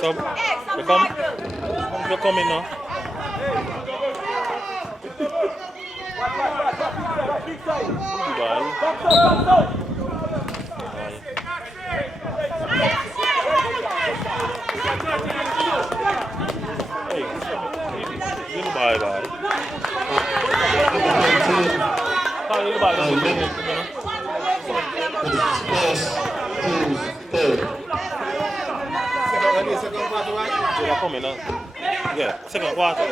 So, they come in now. Hey, bye bye. Bye bye. Yeah, second quarter.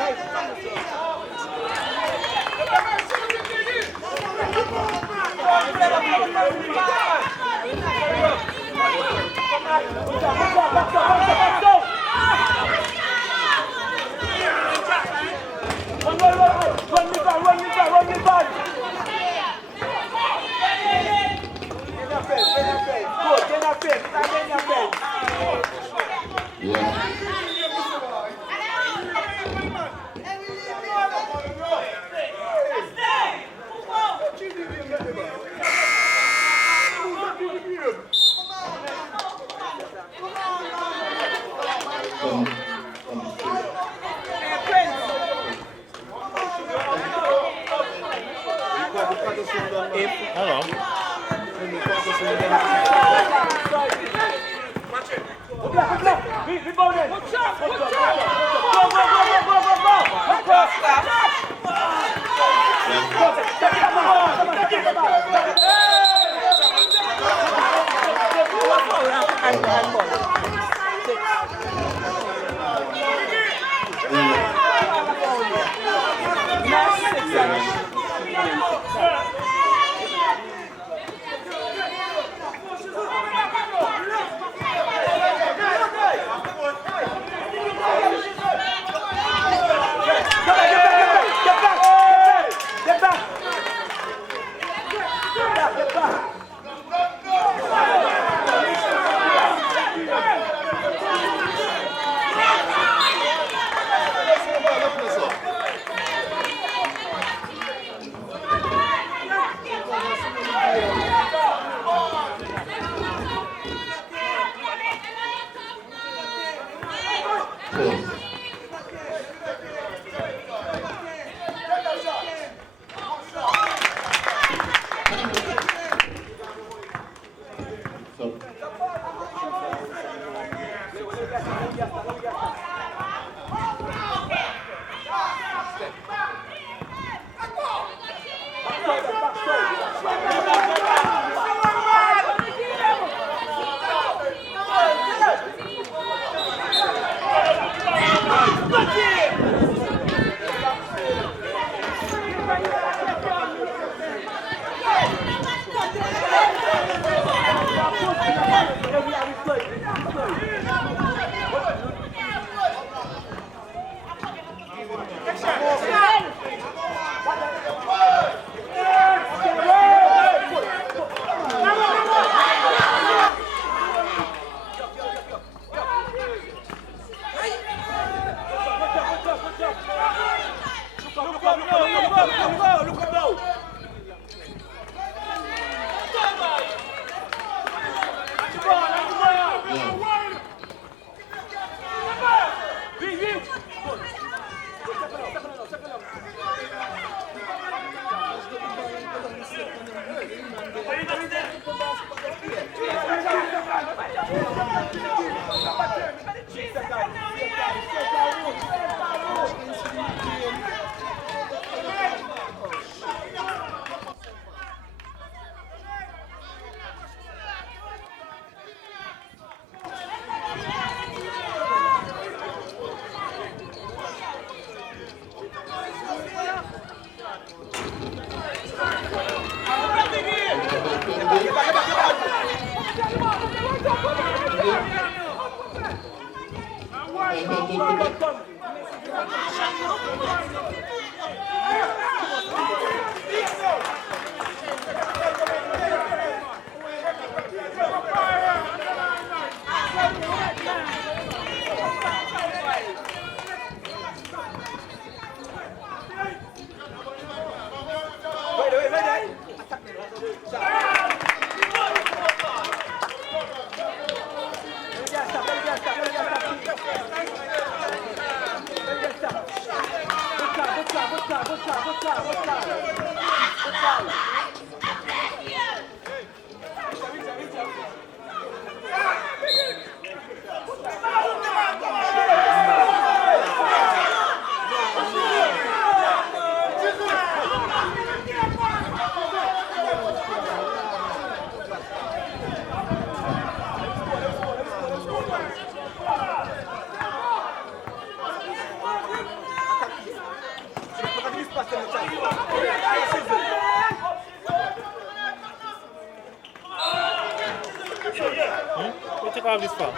What you call this for?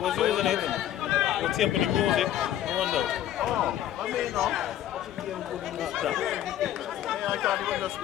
Was using it? What tape in the music? I wonder. Oh, I mean, no. Yeah, I can't even just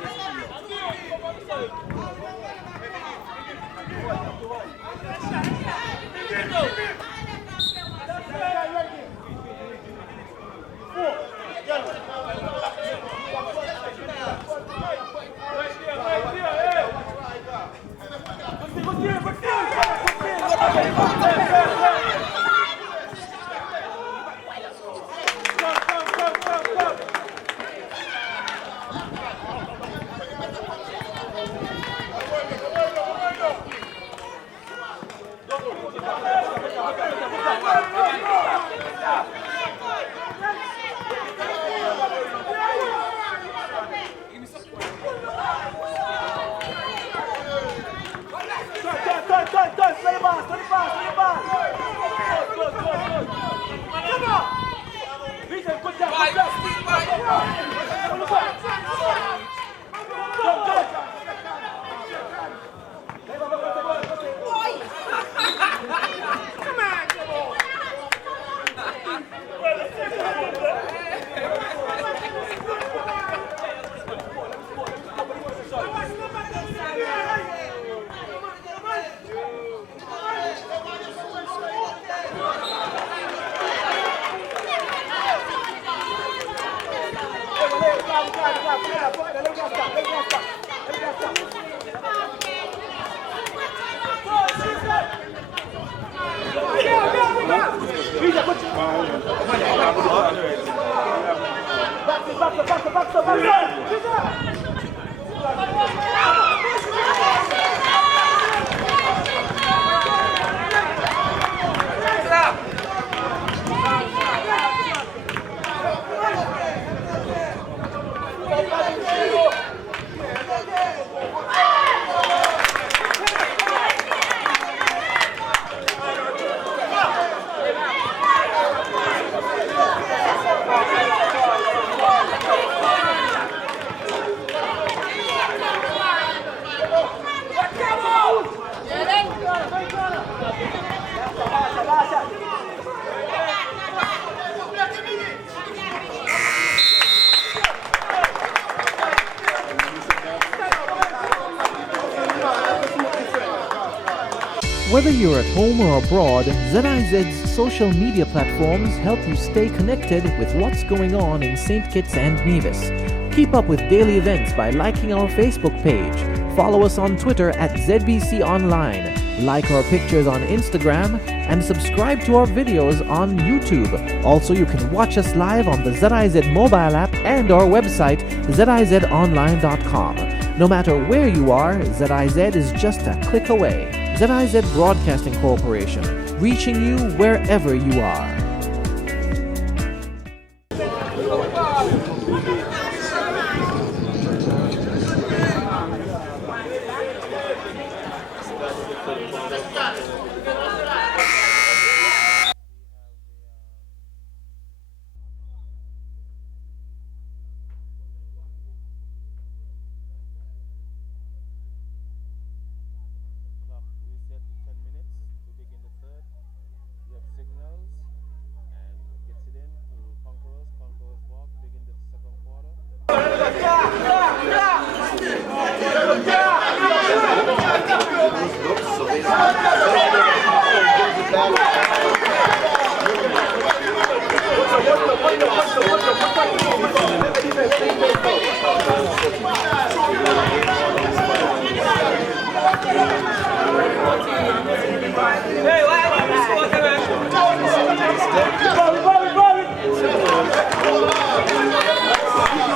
Whether you're at home or abroad, ZIZ's social media platforms help you stay connected with what's going on in St. Kitts and Nevis. Keep up with daily events by liking our Facebook page. Follow us on Twitter at ZBC Online. Like our pictures on Instagram and subscribe to our videos on YouTube. Also, you can watch us live on the ZIZ mobile app and our website zizonline.com. No matter where you are, ZIZ is just a click away. ZIZ Broadcasting Corporation, reaching you wherever you are.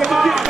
Bobby!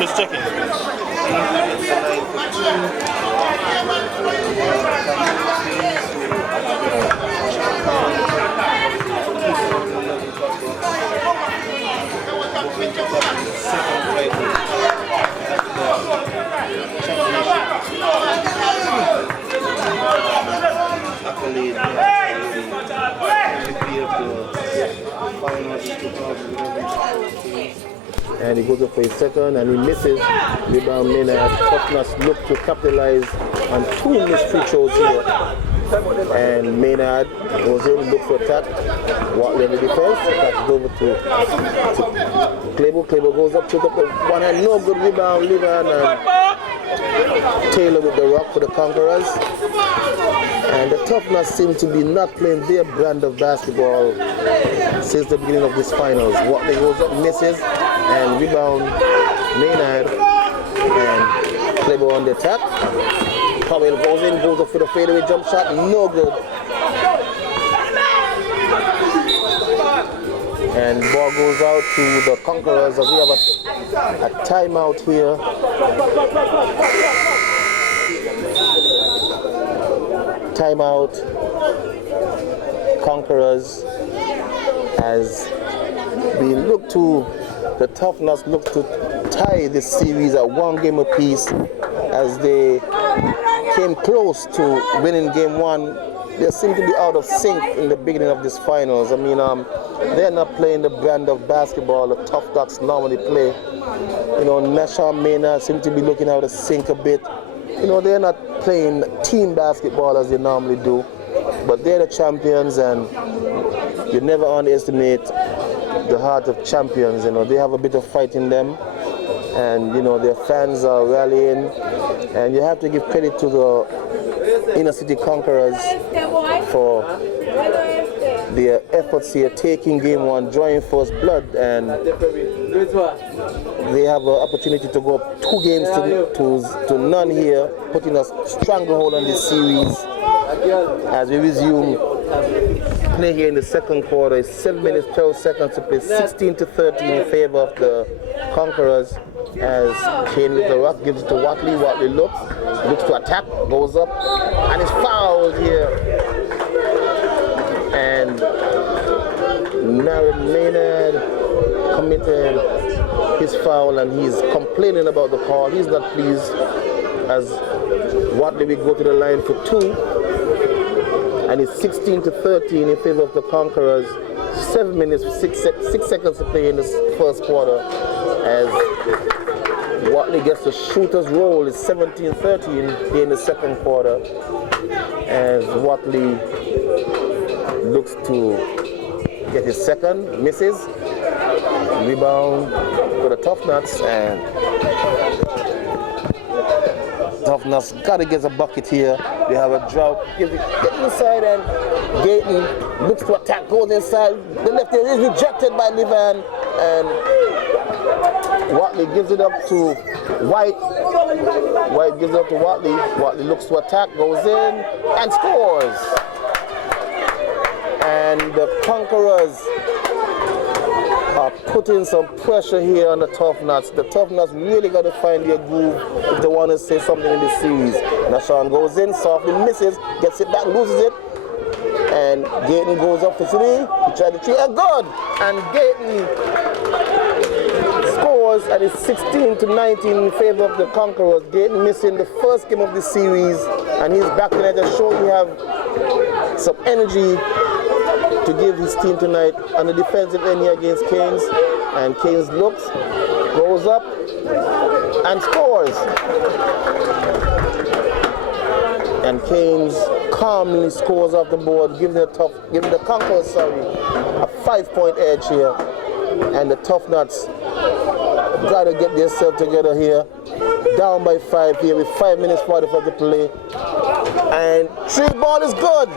Just checking. And he goes up for his second and he misses. Rebound Maynard. Toughness look to capitalize on two missed free throws here. And Maynard goes in, look for attack. Watley in the defense. That's over to Clabo. Clabo goes up to the one hand. No good rebound. Levan and Taylor with the rock for the Conquerors. And the Toughness seem to be not playing their brand of basketball since the beginning of this finals. Watley goes up, misses, and rebound Maynard and Clabo on the attack. Powell goes in, goes up for the fadeaway jump shot, no good. And ball goes out to the Conquerors as we have a timeout here. Timeout. Conquerors as we look to, the Toughness look to tie this series at one game apiece as they came close to winning game one. They seem to be out of sync in the beginning of this finals. I mean, they're not playing the brand of basketball the Tough Ducks normally play. You know, Nasha Maynard seem to be looking out of sync a bit. You know, they're not playing team basketball as they normally do, but they're the champions, and you never underestimate the heart of champions. You know, they have a bit of fight in them, and you know, their fans are rallying, and you have to give credit to the Inner City Conquerors for their efforts here, taking game one, drawing first blood, and they have an opportunity to go up 2 games to none here, putting a stranglehold on this series as we resume play here in the second quarter. It's 7 minutes 12 seconds to play, 16-13 in favor of the Conquerors as Kane with the rock gives it to Watley. Watley looks to attack, goes up, and is fouled here. And Maynard committed his foul and he's complaining about the call. He's not pleased as Watley will go to the line for 2. And it's 16-13 in favor of the Conquerors. 7 minutes, 6 seconds to play in the first quarter as Watley gets the shooter's roll. It's 17-13 in the second quarter as Watley looks to get his second, misses, rebound for the Tough Nuts, and Tough Nuts got to get a bucket here. They have a drought. Get inside and Gayton looks to attack, goes inside. The left hand is rejected by Levan, and Watley gives it up to White. White gives it up to Watley. Watley looks to attack, goes in, and scores. And the Conquerors are putting some pressure here on the Tough Nuts. The Tough Nuts really got to find their groove if they want to say something in this series. Nashawn goes in, softly misses, gets it back, loses it. And Gayton goes up for 3. He tried the 3 and good. And Gayton scores, and it's 16-19 in favor of the Conquerors. Gayton missing the first game of the series, and he's back tonight to show he have some energy to give his team tonight on the defensive end here against Keynes. And Keynes looks, goes up, and scores. And Keynes calmly scores off the board, giving the Conquerors, a 5-point edge here. And the Tough Nuts gotta get themselves together here. Down by 5 here with 5 minutes 45 to play. And 3 ball is good.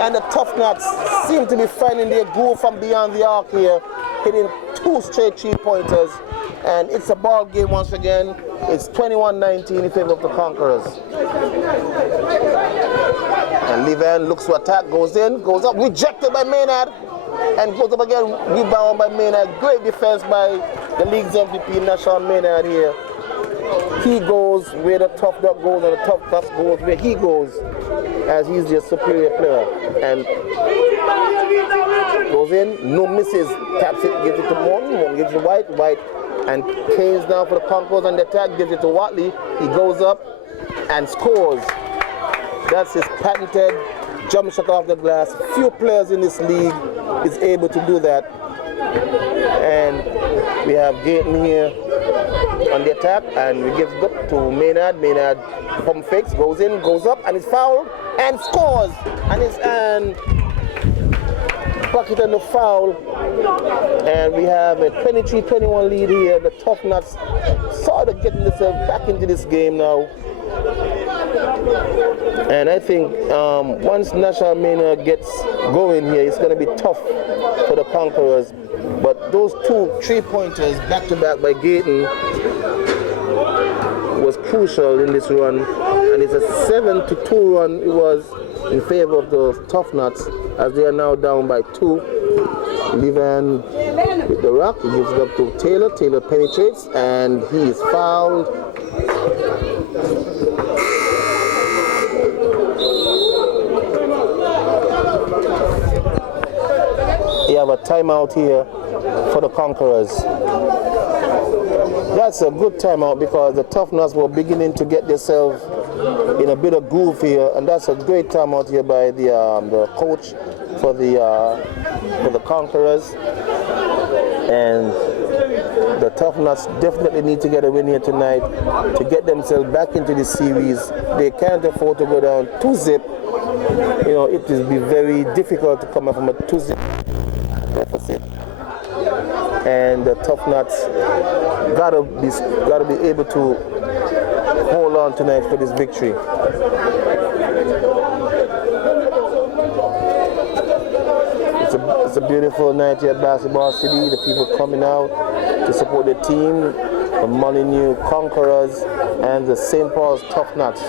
And the Tough Nuts seem to be finding their groove from beyond the arc here, hitting 2 straight 3-pointers. And it's a ball game once again. It's 21-19 in favor of the Conquerors. And Levan looks to attack, goes in, goes up, rejected by Maynard, and goes up again, rebound by Maynard. Great defense by the league's MVP, Nashawn Maynard here. He goes where the Tough Nut goes, and the Tough Nut goes where he goes, as he's the superior player. And goes in, no misses, taps it, gives it to Morton, gives it to White, and Keynes now for the Conquerors on the attack, gives it to Watley. He goes up and scores. That's his patented jump shot off the glass. Few players in this league is able to do that. And we have Gayton here on the attack, and we give it up to Maynard. Maynard pump fakes, goes in, goes up, and is fouled, and scores. And it's an bucket on the foul. And we have a 23-21 lead here. The Tough Nuts sort of getting themselves back into this game now. And I think once Nashawn Maynard gets going here, it's going to be tough for the Conquerors. But those 2 3-pointers back-to-back by Gayton was crucial in this run. And it's a 7-2 run it was in favor of the Tough Nuts, as they are now down by 2. Levan with the rock, he gives it up to Taylor. Taylor penetrates, and he is fouled. You have a timeout here for the Conquerors. That's a good timeout because the Tough Nuts were beginning to get themselves in a bit of groove here, and that's a great timeout here by the coach for the Conquerors. And the Tough Nuts definitely need to get a win here tonight to get themselves back into the series. They can't afford to go down 2-zip. You know, it will be very difficult to come up from a 2-zip deficit. And the Tough Nuts gotta be able to hold on tonight for this victory. It's a beautiful night here at Basketball City. The people coming out to support the team, the Molyneux Conquerors and the St. Paul's Tough Nuts.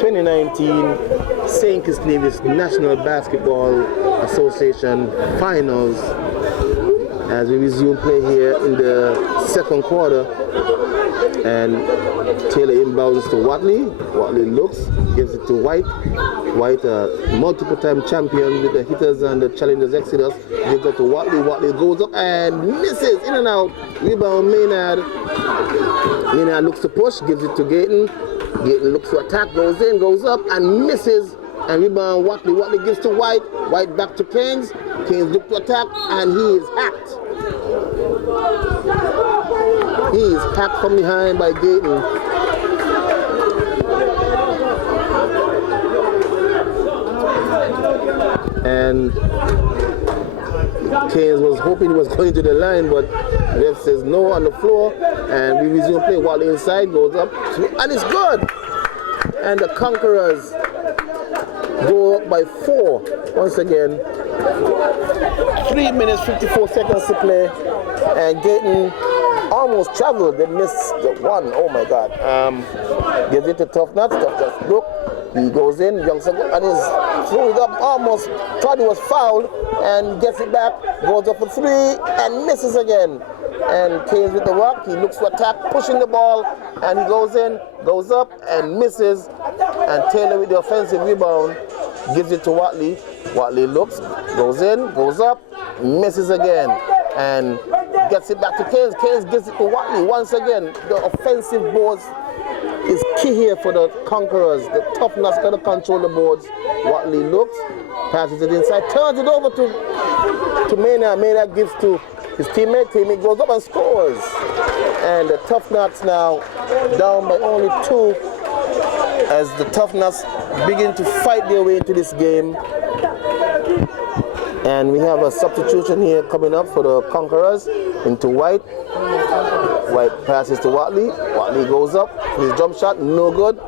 2019 St. Kitts National Basketball Association Finals, as we resume play here in the second quarter. And Taylor inbounds to Watley. Watley looks, gives it to White. White, multiple time champion with the hitters and the challengers Exodus, gives it to Watley. Watley goes up and misses, in and out. Rebound Maynard. Maynard looks to push, gives it to Gayton. Gayton looks to attack, goes in, goes up and misses. And rebound Watley. Watley gives to White. White back to Keynes. Keynes looks to attack and he is hacked. He is hacked from behind by Gayton. And Keynes was hoping he was going to the line, but ref says no on the floor, and we resume play. Watley inside, goes up, and it's good. And the Conquerors go up by 4 once again. 3 minutes 54 seconds to play, and Gayton almost traveled. They missed the one. Oh my God. Gives it to Tuff Nuts. Tuff just look. He goes in, Youngster, and is throws it up. Almost thought he was fouled, and gets it back. Goes up for 3 and misses again. And Keynes with the rock. He looks to attack, pushing the ball, and he goes in, goes up and misses. And Taylor with the offensive rebound gives it to Watley. Watley looks, goes in, goes up, misses again, and gets it back to Keynes. Keynes gives it to Watley once again. The offensive boards is key here for the Conquerors. The toughness got to control the boards. Watley looks, passes it inside, turns it over to Maynard. Maynard gives to his teammate. Teammate goes up and scores. And the Tough Nuts now down by only 2 as the Tough Nuts begin to fight their way into this game. And we have a substitution here coming up for the Conquerors into White. White passes to Watley. Watley goes up. His jump shot, no good.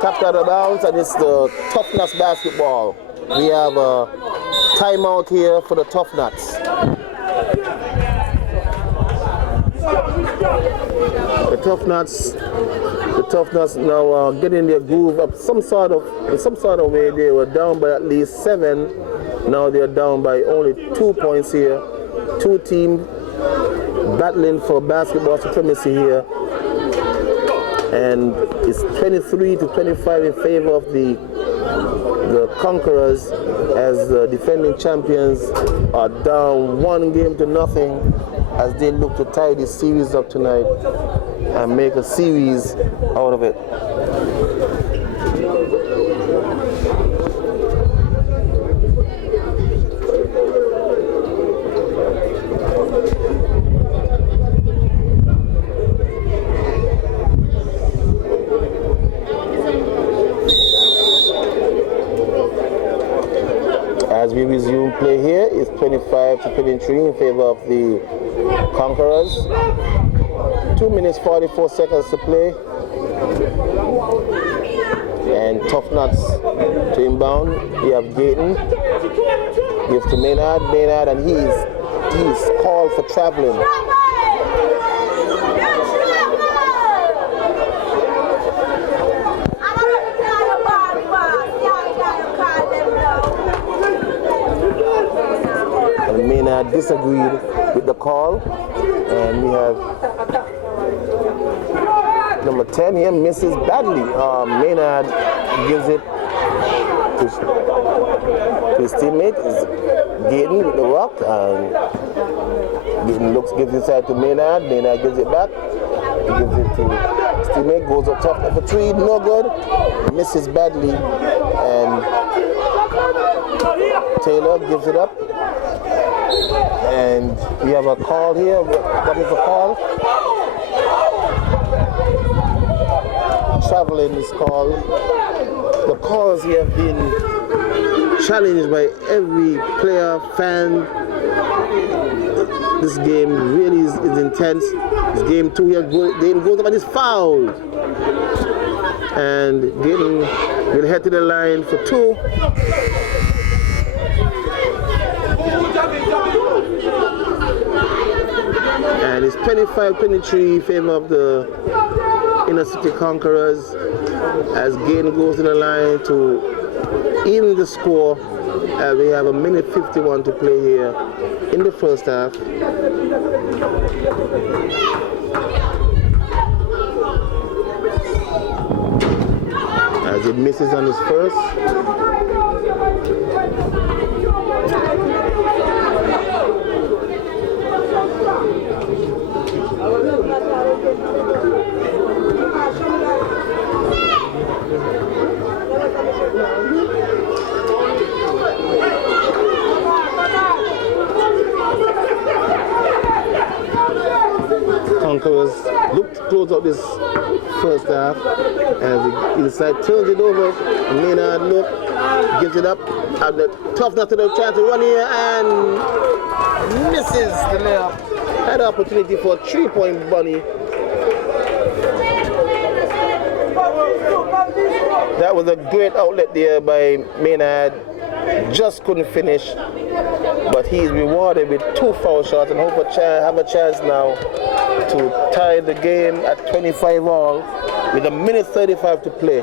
Tapped out of bounds, and it's the Tough Nuts basketball. We have a timeout here for the Tough Nuts. The Tough Nuts now getting their groove up in some sort of way. They were down by at least 7. Now they're down by only 2 points here. 2 teams battling for basketball supremacy here. And it's 23-25 in favor of the Conquerors, as the defending champions are down 1-0 as they look to tie this series up tonight and make a series out of it. As we resume play here, it's 25-23 in favor of the Conquerors. 2 minutes 44 seconds to play. And Tough Nuts to inbound. We have Gayton. Gives to Maynard, and he's called for traveling. Maynard disagreed with the call, and we have number 10 here misses badly. Maynard gives it to his teammate, is Gayton with the rock, and Gayton gives inside to Maynard. Maynard gives it back. He gives it to his teammate, goes up top for 3, no good, misses badly, and Taylor gives it up. And we have a call here. What is the call? Traveling is called. The calls here have been challenged by every player, fan. This game really is intense. This game 2 here, Gayton goes up and is fouled. And Gayton will head to the line for 2. And it's 25-23 in favor of the Inner City Conquerors as Gayton goes in the line to even the score. We have 1:51 to play here in the first half. As he misses on his first. Conquerors look to close out this first half as the inside turns it over. Maynard look, gives it up, and the Tuff not trying to run here and misses the layup. Had an opportunity for a 3-point bunny. That was a great outlet there by Maynard. Just couldn't finish, but he's rewarded with 2 foul shots and hope have a chance now to tie the game at 25 all with 1:35 to play.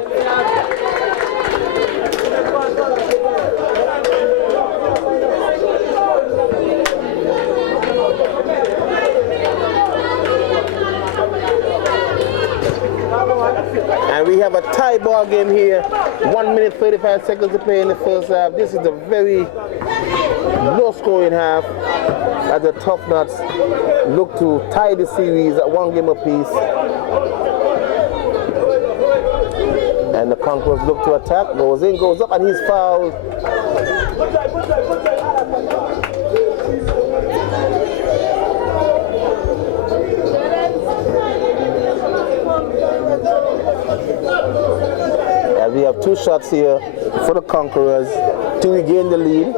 And we have a tie ball game here. 1:35 to play in the first half. This is a very low scoring half as the Tuff Nuts look to tie the series at 1 game apiece. And the Conquerors look to attack. Goes in, goes up, and he's fouled. And we have 2 shots here for the Conquerors to regain the lead,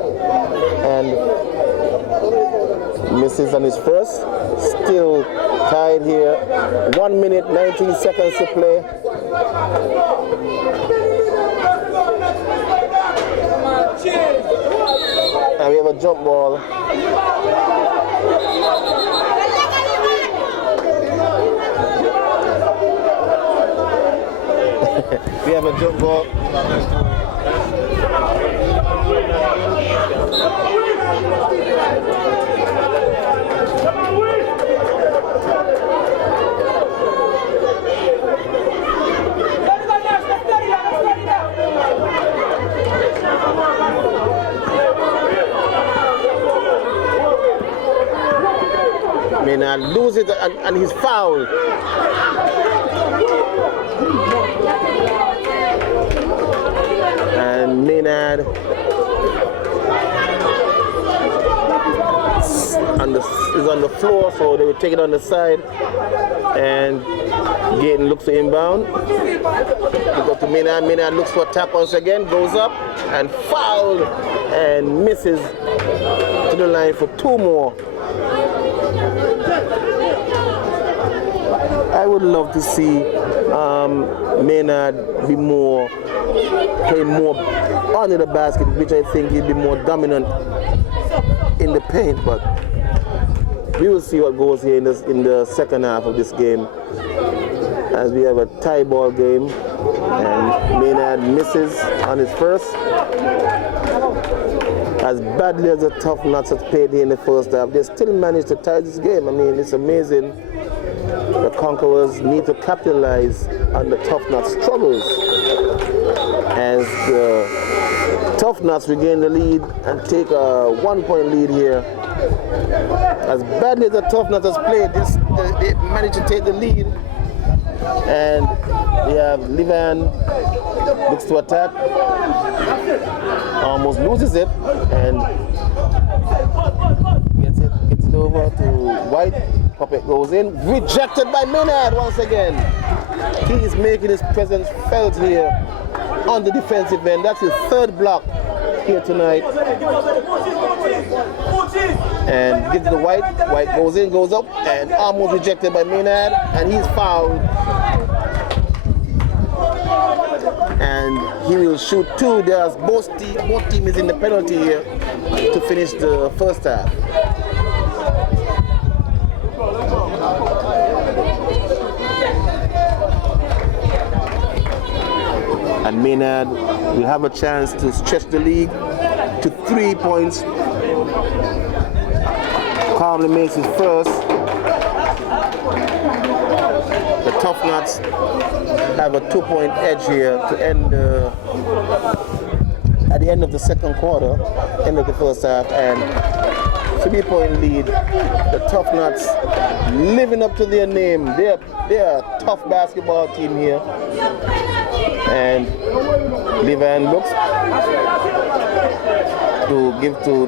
and misses on his first. Still tied here. 1:19 to play. And we have a jump ball. We have a jump ball. Maynard loses it and he's fouled. And Maynard is on the floor, so they will take it on the side. And Gaten looks to inbound. We go to Maynard. Maynard looks for a tap once again, goes up and fouled and misses to the line for 2 more. I would love to see Maynard be play more under the basket, which I think he'd be more dominant in the paint, but we will see what goes here in the second half of this game, as we have a tie ball game and Maynard misses on his first. As badly as the Tuff Nuts have played here in the first half, they still managed to tie this game. I mean, it's amazing. The Conquerors need to capitalize on the Tuff Nuts' struggles. As the Tuff Nuts regain the lead and take a 1-point lead here. As badly as the Tuff Nuts has played, they managed to take the lead. And we have Levan looks to attack, almost loses it, and gets it over to White. Puppet goes in, rejected by Maynard once again. He is making his presence felt here on the defensive end. That's his 3rd block here tonight. And gives it to White. White goes in, goes up, and almost rejected by Maynard, and he's fouled. And he will shoot 2. There's both team is in the penalty here to finish the first half. And Maynard will have a chance to stretch the lead to 3 points. Calmly makes his first. The Tough Nuts have a 2-point edge here to end at the end of the second quarter, end of the first half, and 3-point lead. The Tough Nuts living up to their name. They're a tough basketball team here. And Levan looks to give to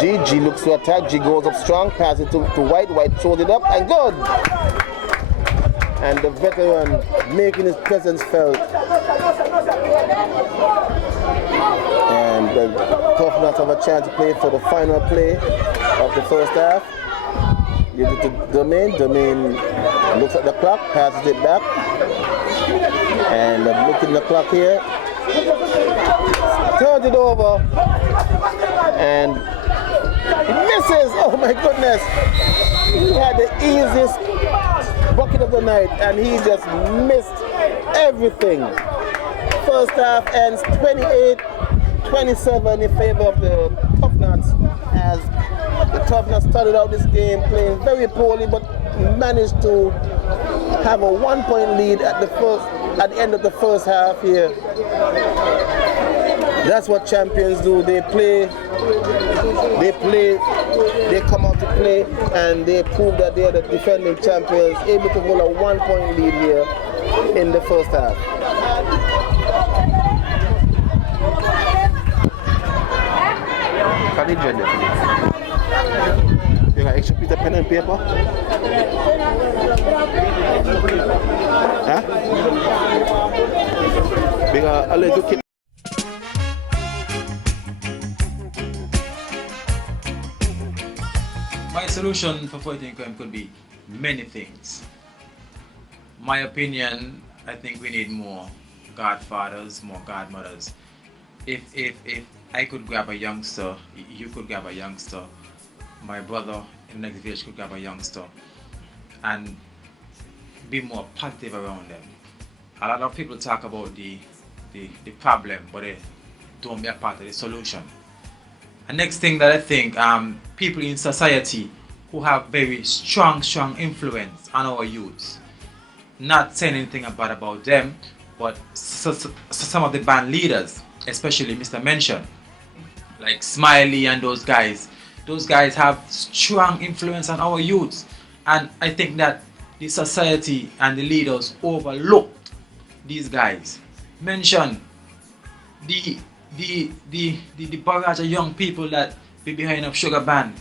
G. G looks to attack. G goes up strong, passes it to White. White throws it up and good. And the veteran making his presence felt. And the Tough Nuts have a chance to play for the final play of the first half. Gives it to Domain. Domain looks at the clock, passes it back. And looking at the clock here. Turns it over. And misses. Oh my goodness. He had the easiest bucket of the night and he just missed everything. First half ends 28-27 in favor of the Tough Nuts, as the Tough Nuts started out this game playing very poorly but managed to have a 1-point lead at the end of the first half here. That's what champions do. They come out to play, and they prove that they are the defending champions, able to hold a 1-point lead here in the first half. Can you join them? You got extra piece of pen and paper? Huh? Because a little kid. My solution for fighting crime could be many things. My opinion, I think we need more godfathers, more godmothers. If I could grab a youngster, you could grab a youngster, my brother in the next village could grab a youngster, and be more positive around them. A lot of people talk about the problem, but they don't be a part of the solution. The next thing that I think, people in society who have very strong influence on our youths. Not saying anything bad about them, but some of the band leaders, especially Mr. Mention, like Smiley and those guys have strong influence on our youths. And I think that the society and the leaders overlooked these guys. Mention the barrage of young people that be behind of Sugar Band.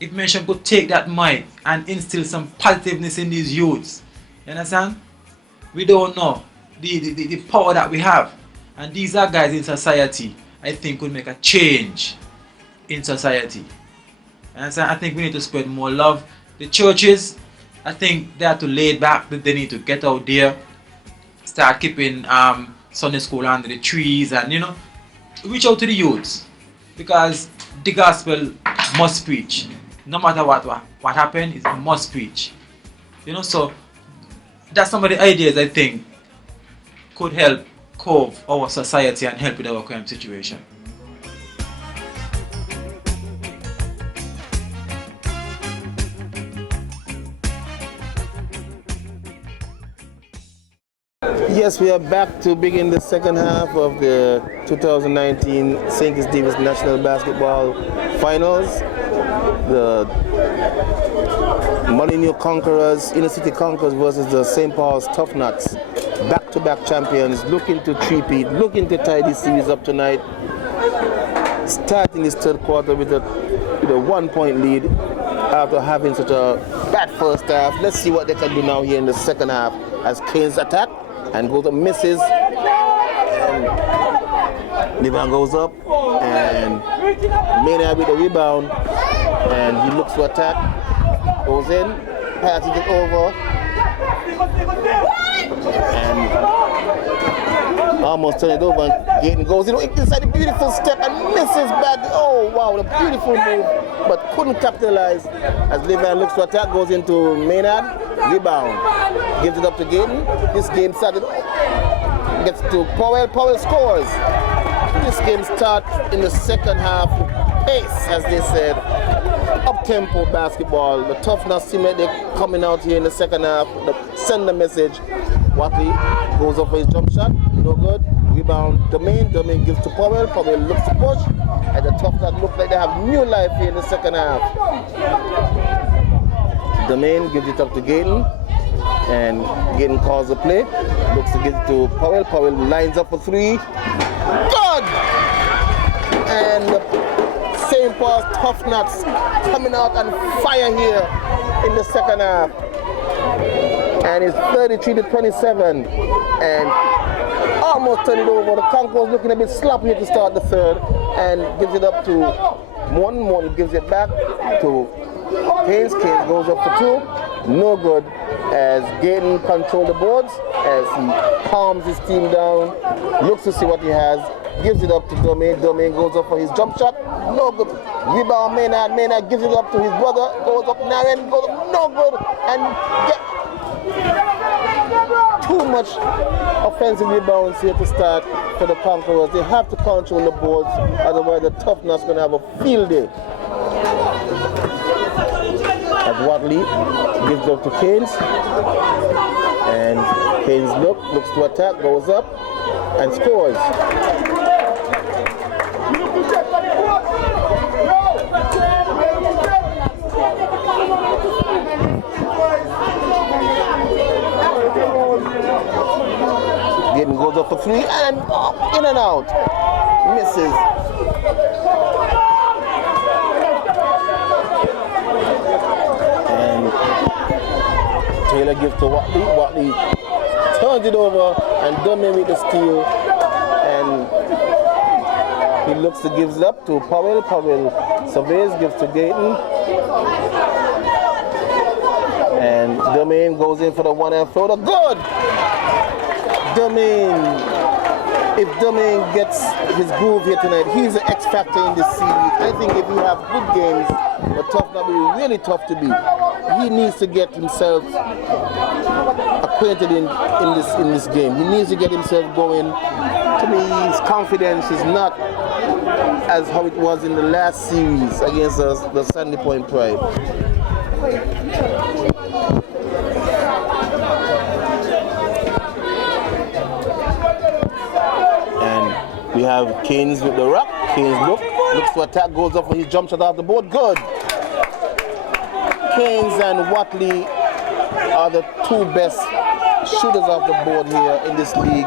If Mention could take that mic and instill some positiveness in these youths, you understand? We don't know the power that we have, and these are guys in society I think could make a change in society. You understand? I think we need to spread more love. The churches, I think they have to lay back, that they need to get out there, start keeping Sunday school under the trees, and reach out to the youths, because the gospel must preach. No matter what happens, it must preach. So that's some of the ideas I think could help curb our society and help with our crime situation. Yes, we are back to begin the second half of the 2019 St. Kitts Davis National Basketball Finals. The Molyneux Conquerors, Inner City Conquerors versus the St. Paul's Tough Nuts. Back-to-back champions, looking to three-peat, looking to tie this series up tonight. Starting this third quarter with a 1-point lead after having such a bad first half. Let's see what they can do now here in the second half as Kane's attack and goes up, misses, and Levan goes up, and Maynard with the rebound, and he looks to attack, goes in, passes it over, and almost turn it over, and Gaten goes inside a beautiful step and misses back. Oh wow, a beautiful move, but couldn't capitalize as Levan looks to attack, goes into Maynard, rebound, gives it up to Gaten. This game started, gets to Powell, Powell scores. This game starts in the second half pace, as they said. Up-tempo basketball. The toughness team, they're coming out here in the second half. Send the message. Watley goes up for his jump shot. No good. Rebound. Domain gives to Powell. Powell looks to push. And the toughness look like they have new life here in the second half. Domain gives it up to Gaten. And Gaten calls the play. Looks to give it to Powell. Powell lines up for three. Good! And the same pass, Tough Nuts coming out on fire here in the second half. And it's 33-27. And almost turn it over. The Conquerors looking a bit sloppy to start the third. And gives it up to Morton. Morton gives it back to Keynes. Keynes goes up for two. No good, as Gaten controls the boards, as he calms his team down, looks to see what he has, gives it up to Domain. Domain goes up for his jump shot. No good. Rebound Maynard. Maynard gives it up to his brother. Goes up now and goes up. No good. And too much offensive rebounds here to start for the Conquerors. They have to control the boards, otherwise the Toughness going to have a field day. As Watley gives up to Keynes, and Keynes looks to attack, goes up and scores. Gaten goes up for three and in and out. Misses. And Taylor gives to Watley. Watley turns it over and Domain with the steal. And he looks to gives it up to Powell. Powell surveys, gives to Gaten. And Domain goes in for the one-hand floater. Good! Domain. If Domain gets his groove here tonight, he's an X factor in this series. I think if you have good games, the tough will be really tough to beat. He needs to get himself acquainted in this game. He needs to get himself going. To me, his confidence is not as how it was in the last series against the Sandy Point Pride. We have Keynes with the rock. Keynes looks to attack, goes up for his jump shot off the board. Good. Keynes and Watley are the two best shooters off the board here in this league.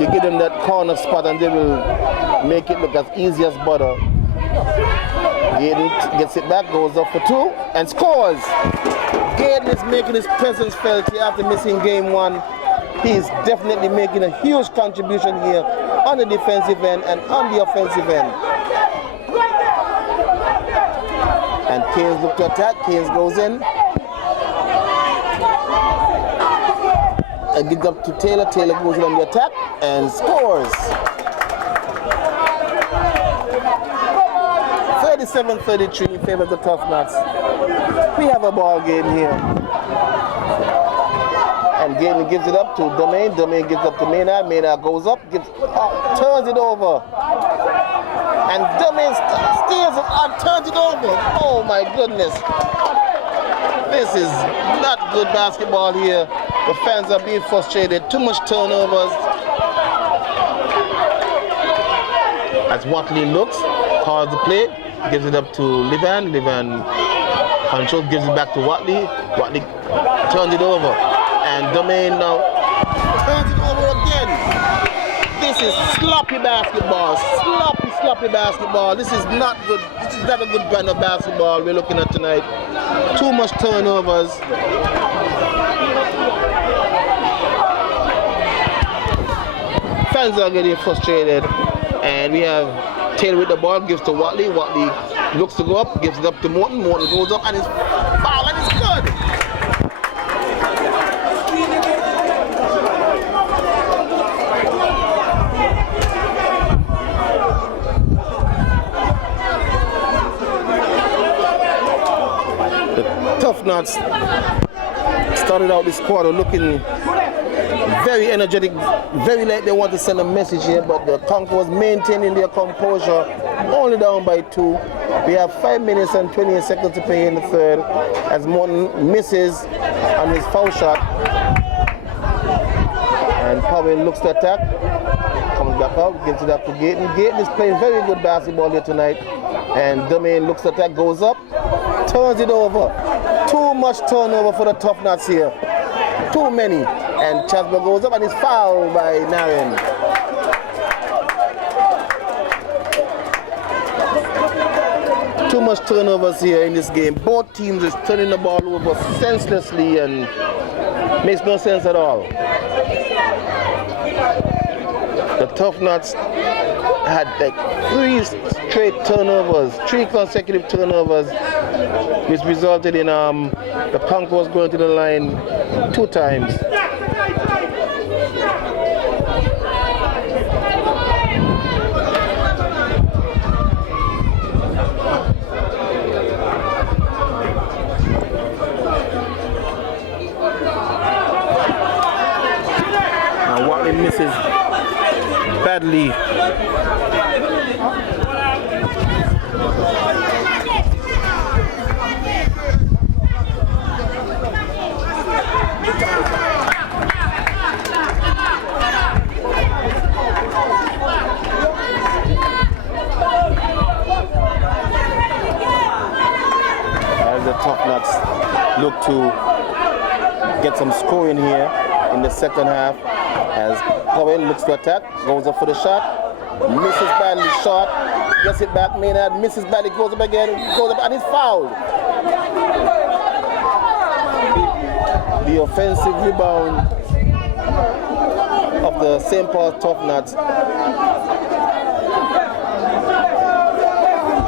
You give them that corner spot and they will make it look as easy as butter. Gaten gets it back, goes up for two and scores. Gaten is making his presence felt here after missing game one. He's definitely making a huge contribution here on the defensive end and on the offensive end. And Keynes looks to attack. Keynes goes in. And gives up to Taylor. Taylor goes in on the attack and scores. 37-33 in favor of the Tough Nuts. We have a ball game here. And Gaten gives it up to Domain. Domain gives up to Maynard. Maynard goes up, turns it over. And Domain steals it and turns it over. Oh my goodness. This is not good basketball here. The fans are being frustrated. Too much turnovers. As Watley looks, calls the play, gives it up to Levan. Levan controls, gives it back to Watley. Watley turns it over. And Domain now turns it over again. This is sloppy basketball. Sloppy basketball. This is not good. This is not a good brand of basketball we're looking at tonight. Too much turnovers. Fans are getting frustrated. And we have Taylor with the ball, gives to Watley. Watley looks to go up, gives it up to Morton. Morton goes up and it's foul and it's good. Tough Nuts started out this quarter looking very energetic, very like they want to send a message here, but the Conquerors maintaining their composure only down by 2. We have 5 minutes and 28 seconds to play in the third as Morton misses on his foul shot. And Powell looks to attack, comes back out, gives it up to Gayton. Gayton is playing very good basketball here tonight. And Domain looks to attack, goes up, turns it over. Too much turnover for the Tough Nuts here. Too many. And Chasba goes up and is fouled by Naren. Too much turnovers here in this game. Both teams is turning the ball over senselessly and makes no sense at all. The Tough Nuts had like 3 straight turnovers, 3 consecutive turnovers, which resulted in the Conquerors going to the line 2 times. Now Watley misses badly. As the Tough Nuts look to get some scoring here in the second half, as Powell looks to attack, goes up for the shot, misses badly shot, gets it back, Maynard misses badly, goes up again, goes up and is fouled. The offensive rebound of the St. Paul Tough Nuts.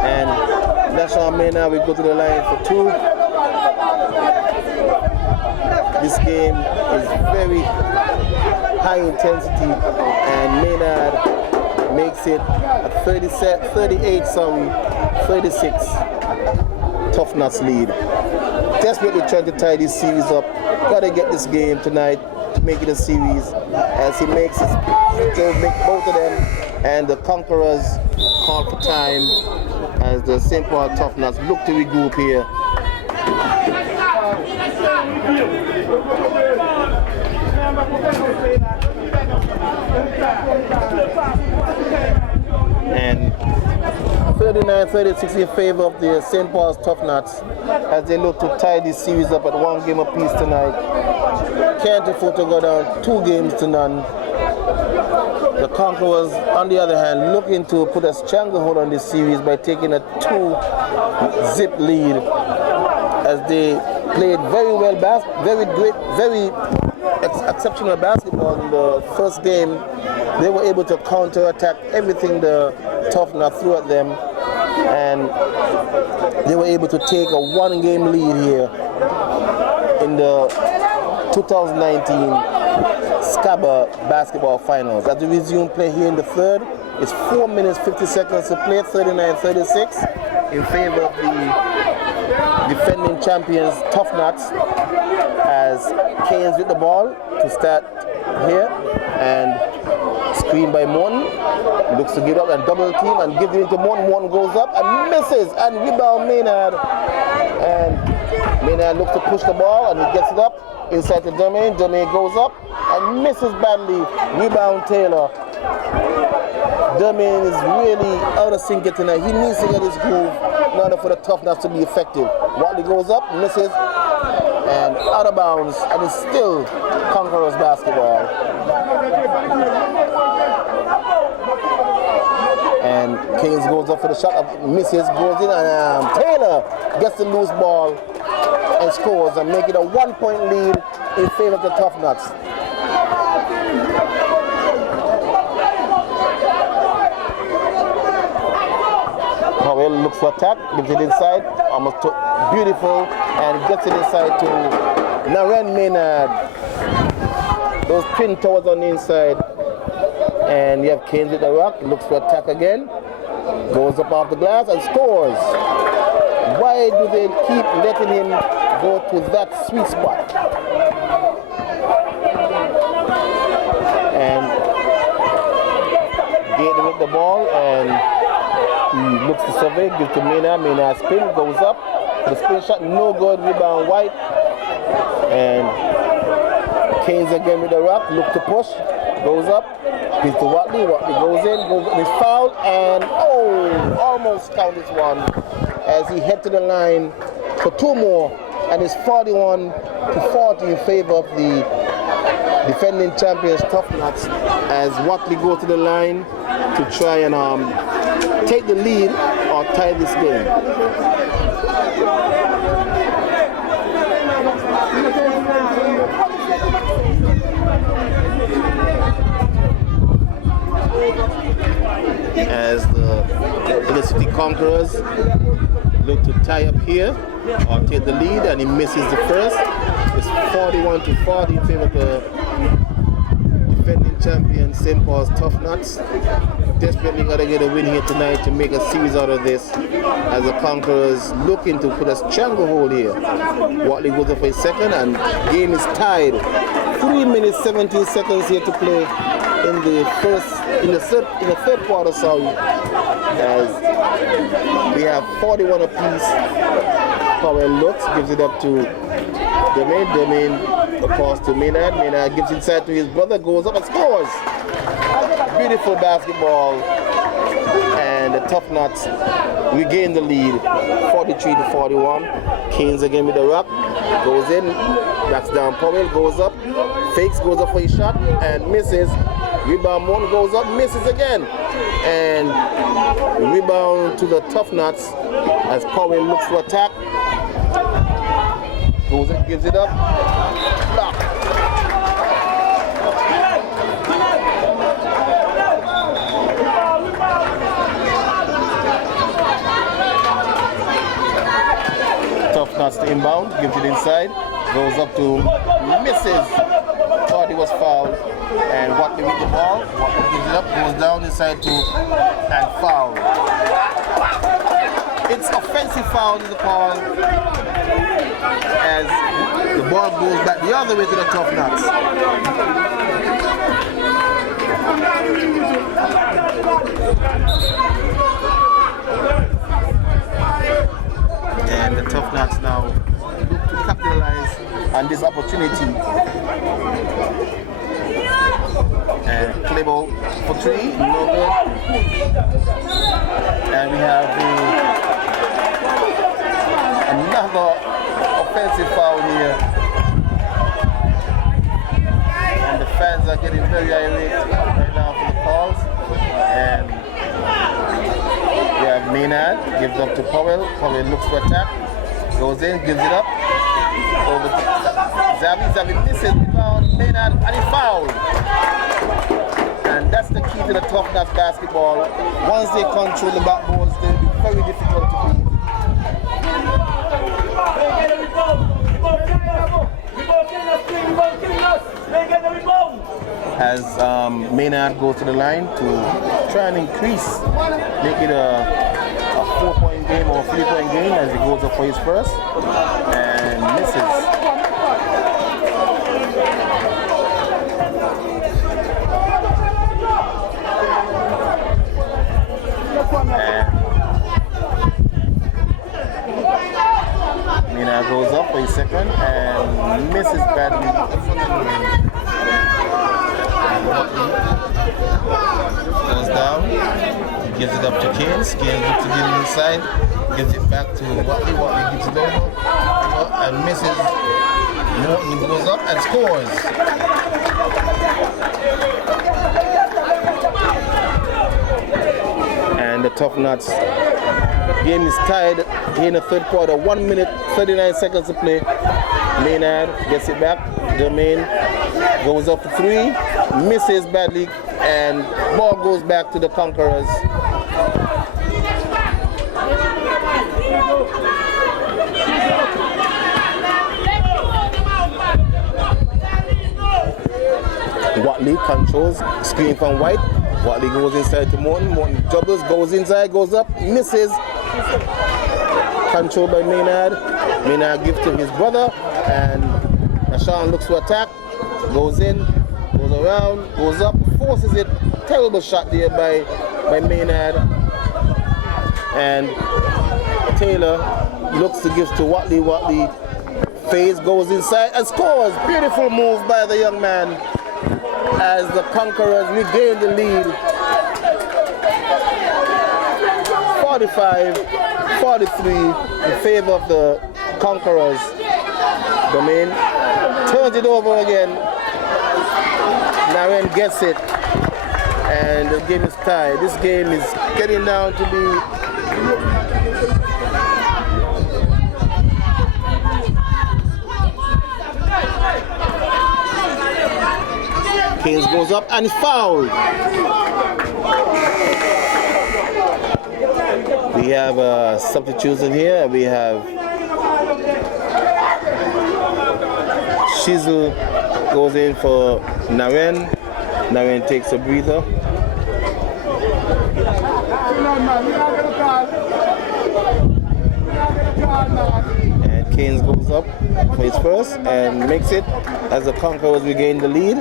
And National Maynard will go to the line for 2. This game is very high intensity and Maynard makes it a 36 Tough Nuts lead. Desperately trying to tie this series up. Gotta get this game tonight to make it a series as he makes his to make both of them, and the Conquerors call for time as the St. Paul Tough Nuts look to regroup here. And 39-36 in favor of the St. Paul's Tough Nuts as they look to tie this series up at 1 game apiece tonight. Can't afford to go down 2 games to none. The Conquerors, on the other hand, looking to put a stranglehold on this series by taking a 2-zip lead as they played very well, very great, very exceptional basketball in the first game. They were able to counter-attack everything the Tough Nuts threw at them, and they were able to take a 1-game lead here in the 2019 Scaba basketball finals. As we resume play here in the third, it's 4 minutes 50 seconds to play, 39-36 in favor of the defending champions Tough Nuts as Keynes with the ball to start here, and screen by Morton, looks to get up and double team and gives it into Morton. Morton goes up and misses and rebound Maynard, and Maynard looks to push the ball and he gets it up inside the Domain. Domain goes up and misses badly, rebound Taylor. Domain is really out of sync tonight. He needs to get his groove in order for the Tough Nuts to be effective. Watley goes up, misses, and out of bounds, and it's still Conquerors basketball. And Keynes goes up for the shot, misses, goes in, and Taylor gets the loose ball and scores and make it a 1-point lead in favor of the Tough Nuts. Powell looks for attack, gives it inside, almost beautiful, and gets it inside to Naren Maynard. Those twin towers on the inside, and you have Keynes with the rock, looks for attack again, goes up off the glass and scores. Why do they keep letting him go to that sweet spot? And Gator with the ball, and He looks to survey, gives to Maynard. Maynard spin, goes up. The spin shot, no good. Rebound White. And Keynes again with the rock. Look to push. Goes up. Gives to Watley. Watley goes in. He's fouled. And almost count this one as he head to the line for 2 more. And it's 41 to 40 in favor of the defending champions Tuff Nuts as Watley goes to the line to try and take the lead or tie this game. As the City Conquerors look to tie up here or take the lead, and he misses the first. It's 41 to 40 in favor of the defending champion St. Paul's Tuff Nuts. Desperately got to get a win here tonight to make a series out of this as the Conquerors looking to put a stranglehold here. Watley goes up for his second and game is tied. 3 minutes 17 seconds here to play in the third quarter, sorry, as we have 41 apiece. Powell looks, gives it up to Domain across to Maynard. Maynard gives inside to his brother, goes up and scores. Beautiful basketball, and the Tuff Nuts regain the lead, 43 to 41. Keynes again with the rock, goes in, backs down Powell, goes up, fakes, goes up for his shot and misses. Rebound one goes up, misses again, and rebound to the Tuff Nuts as Powell looks to attack. Goes in, gives it up. Block. Tuff Nuts to inbound, gives it inside, goes up to misses. Thought he was fouled, and Watley with the ball. Watley gives it up, goes down inside to and foul. It's offensive foul is the call as the ball goes back the other way to the Tuff Nuts. And the Tuff Nuts now look to capitalize on this opportunity. And play ball for 3, no good. And we have another offensive foul here. And the fans are getting very irate right now for the calls. And we have Maynard, gives up to Powell. Powell looks to attack, goes in, gives it up. Over to Zavi. Zavi misses, rebound, Maynard, and he fouled. And that's the key to the Tuff Nuts basketball. Once they control the backboards, they'll be very difficult to beat. As Maynard goes to the line to try and increase, make it a 4-point game or a 3-point game as he goes up for his first and misses. Maynard goes up for his second and misses badly. Goes down, gives it up to Keynes. Keynes looks to get it inside, gives it back to Watley. Watley gives it over and misses. Morton goes up and scores. And the Tuff Nuts game is tied here in the third quarter. 1 minute 39 seconds to play. Maynard gets it back. Domain goes up for 3, misses badly, and ball goes back to the Conquerors. Watley controls, screen from White. Watley goes inside to Morton. Morton doubles, goes inside, goes up, misses. Controlled by Maynard. Maynard gives to his brother, and Nashan looks to attack. Goes in, goes around, goes up, forces it. Terrible shot there by Maynard. and Taylor looks to give to Watley. Watley fades, goes inside and scores. Beautiful move by the young man as the Conquerors regain the lead. 45-43 in favor of the Conquerors. Domain turns it over again. Naren gets it. And the game is tied. This game is getting down to be Keynes goes up and fouled. We have substitution here. We have Shizzle goes in for Naren. Naren takes a breather. And Keynes goes up for his first and makes it as the Conquerors regain the lead.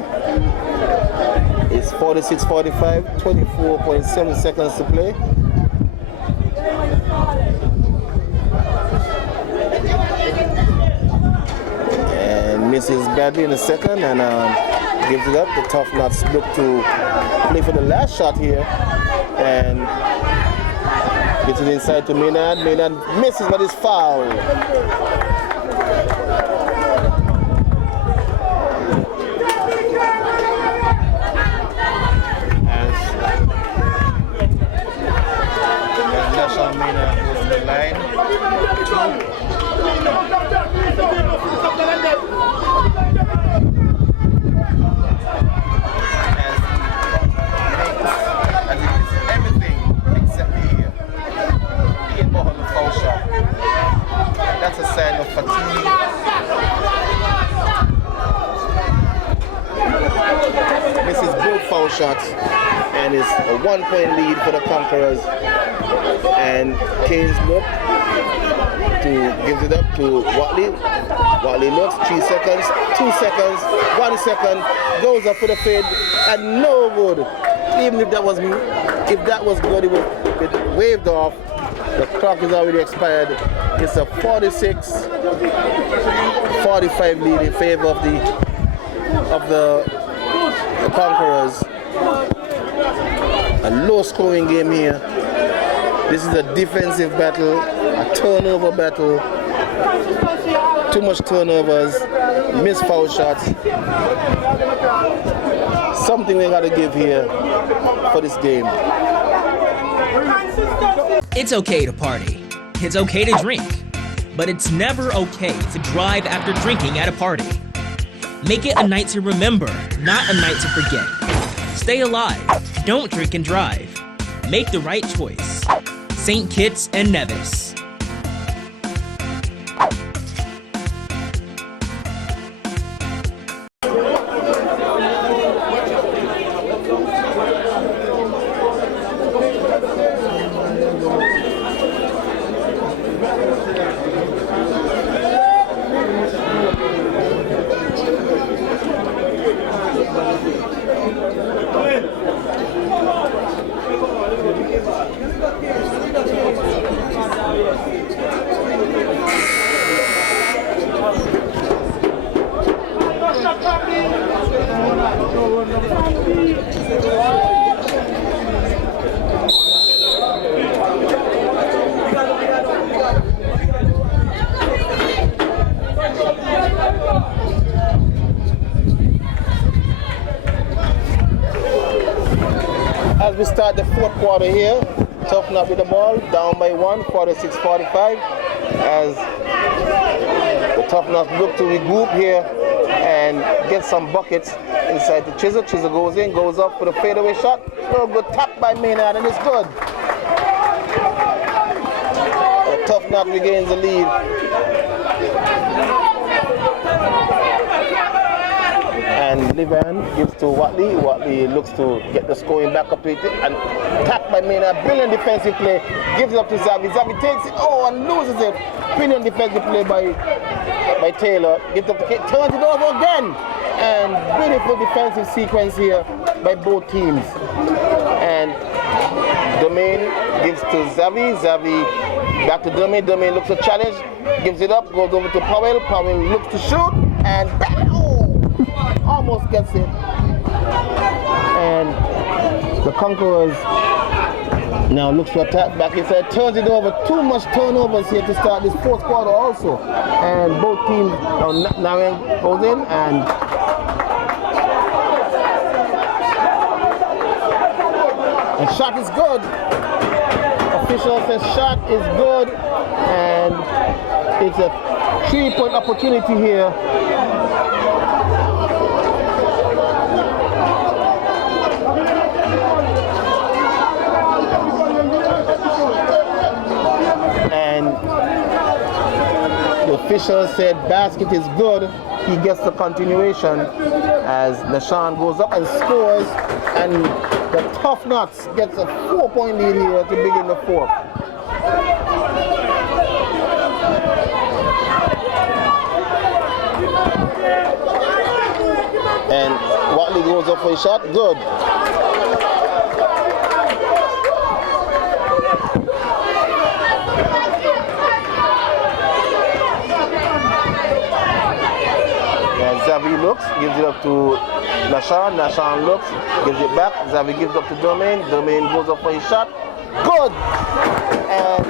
It's 46-45, 24.7 seconds to play. And misses badly in the second and gives it up. The Tough Nuts look to play for the last shot here and gets it inside to Maynard. Maynard misses but is fouled. Maynard goes to the line. Everything except the ear. Ear ball on the foul shot. That's a sign of fatigue. Misses both foul shots and it's a 1-point lead for the Conquerors. And Keynes look to gives it up to Watley. Watley looks 3 seconds, 2 seconds, 1 second, goes up for the fade and no good. Even if that was good, it was waved off. The clock is already expired. It's a 46-45 lead in favor of the Conquerors. A low scoring game here. This is a defensive battle, a turnover battle. Too much turnovers, missed foul shots. Something we gotta give here for this game. It's okay to party. It's okay to drink. But it's never okay to drive after drinking at a party. Make it a night to remember, not a night to forget. Stay alive. Don't drink and drive. Make the right choice. St. Kitts and Nevis. As we start the fourth quarter here, Tuff Nut with the ball, down by 1, 46-45. As the Tuff Nuts look to regroup here and get some buckets inside the Chisel. Chisel goes in, goes up for the fadeaway shot. Oh, good tap by Maynard and it's good. The Tuff Nut regains the lead. And Levan gives to Watley. Watley looks to get the scoring back up to it and tapped by Maynard. Brilliant defensive play. Gives it up to Zavi. Zavi takes it, and loses it. Brilliant defensive play by Taylor. Gives it up to Kate. Turns it over again. And beautiful defensive sequence here by both teams. And Domain gives to Zavi. Zavi back to Domain. Domain looks to challenge, gives it up, goes over to Powell. Powell looks to shoot, and bang! Oh, almost gets it. And the Conquerors now looks to attack back inside, turns it over. Too much turnovers here to start this fourth quarter also. And both teams, Naren goes in and shot is good. Official says shot is good, and it's a 3-point opportunity here. And the official said basket is good. He gets the continuation as Nashawn goes up and scores, and the Tough Nuts gets a 4-point lead here to begin the fourth. And Watley goes up for a shot, good. Zavi looks, gives it up to Nashawn. Nashawn looks, gives it back. Zavi gives up to Domain. Domain goes up for his shot. Good! And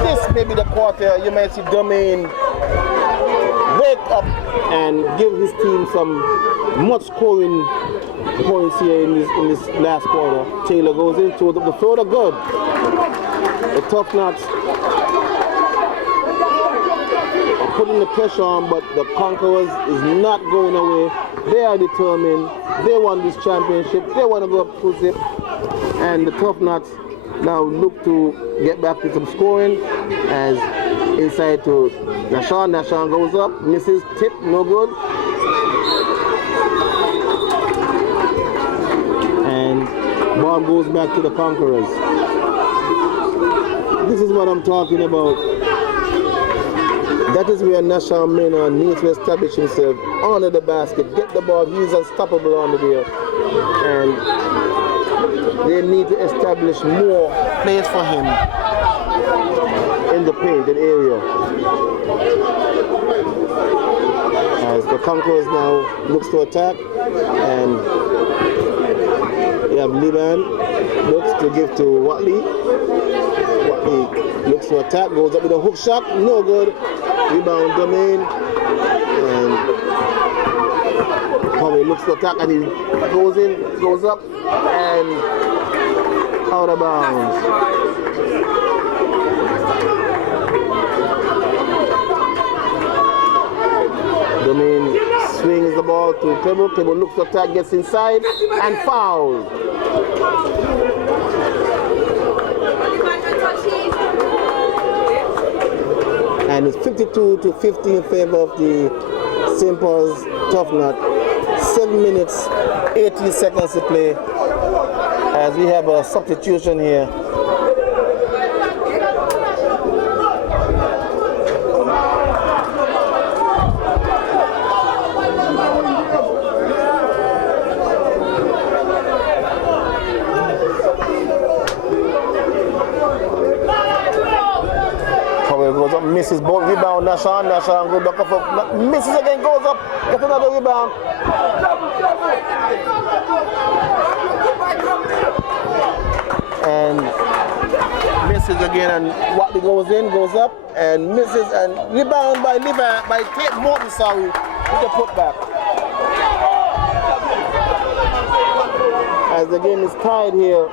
this may be the quarter. You might see Domain wake up and give his team some much scoring points here in this last quarter. Taylor goes in, throws up the floater. Good. The Tough Nuts putting the pressure on, but the Conquerors is not going away. They are determined. They won this championship. They want to go up to it. And the Tough Nuts now look to get back to some scoring as inside to Nashawn. Nashawn goes up, misses, tip, no good. And ball goes back to the Conquerors. This is what I'm talking about. That is where Nashawn Maynard needs to establish himself under the basket, get the ball. He's unstoppable under there. And they need to establish more place for him in the painted area. As the Conquerors now looks to attack, and we have Liban looks to give to Watley. Watley looks to attack, goes up with a hook shot, no good. Rebound Domain, and Tommy looks to attack, and he goes in, goes up, and out of bounds. Domain swings the ball to Cable. Cable looks to attack, gets inside, and foul. And it's 52-50 in favor of the St. Paul's Tough Nut. 7 minutes, 18 seconds to play as we have a substitution here. Goes up, misses both, rebound, Nashawn goes back up, misses again, goes up, gets another rebound. And misses again, and Watley goes in, goes up, and misses, and rebound by Levi, by Tate Morton, sorry, with the putback. As the game is tied here.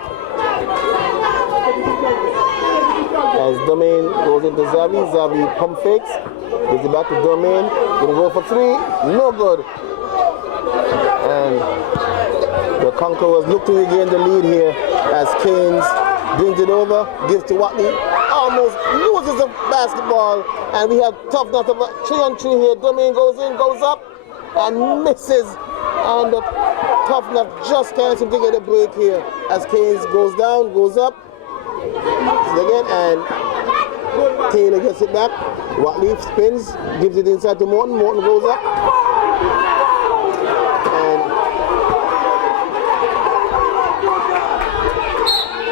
As Domain goes into Zavi, Zavi pump fakes, gives it back to Domain, gonna go for three, no good. And the Conquerors look to regain the lead here as Keynes brings it over, gives to Watley, almost loses the basketball, and we have Tough Nut of 3-on-3 here. Domain goes in, goes up, and misses, and the Tough Nut just can't seem to get a break here as Keynes goes down, goes up, again, and Taylor gets it back. Watley spins, gives it inside to Morton. Morton goes up,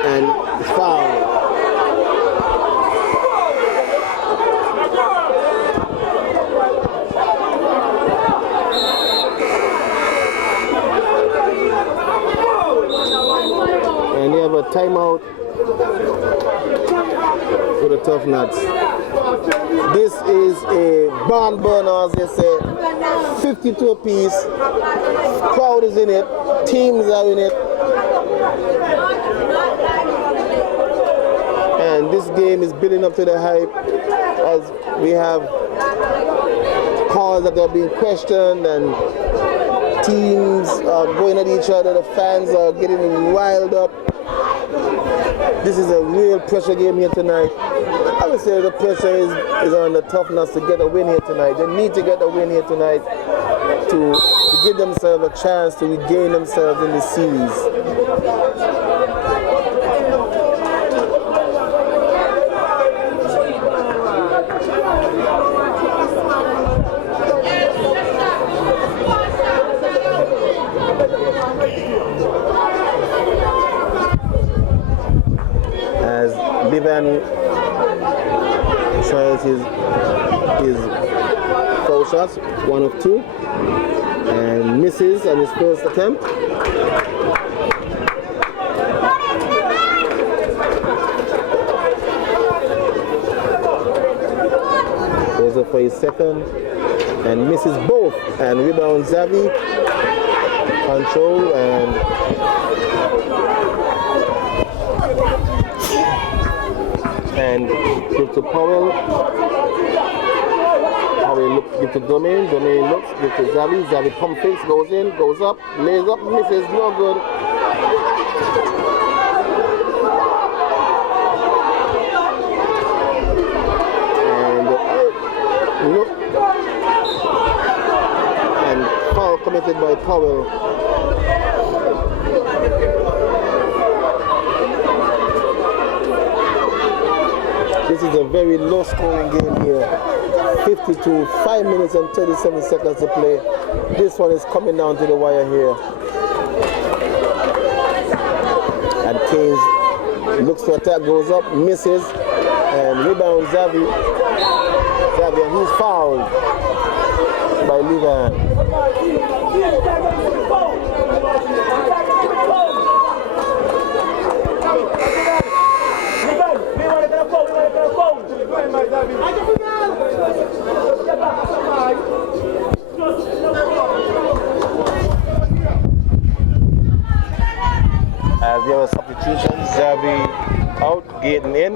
and it's foul. timeout for the Tough Nuts. This is a barn burner, as they say. 52 apiece. Crowd is in it. Teams are in it. And this game is building up to the hype as we have calls that are being questioned and teams are going at each other. The fans are getting riled up. This is a real pressure game here tonight. I would say the pressure is on the Tough Nuts to get a win here tonight. They need to get a win here tonight to give themselves a chance to regain themselves in the series. As Livan tries his foul shots, 1 of 2, and misses on his first attempt. Goes up for his second and misses both, and rebound Xavi, control and give to Powell. Powell gives to Domain. Domain looks, gives to Xavi. Xavi pump fakes, goes in, goes up, lays up, misses, no good. And foul committed by Powell. This is a very low scoring game here. 52, 5 minutes and 37 seconds to play. This one is coming down to the wire here. And Keynes looks for attack, goes up, misses, and rebound Xavi. Xavi, and he's fouled by Livan. As there were substitutions, Xavi out, Gayton in.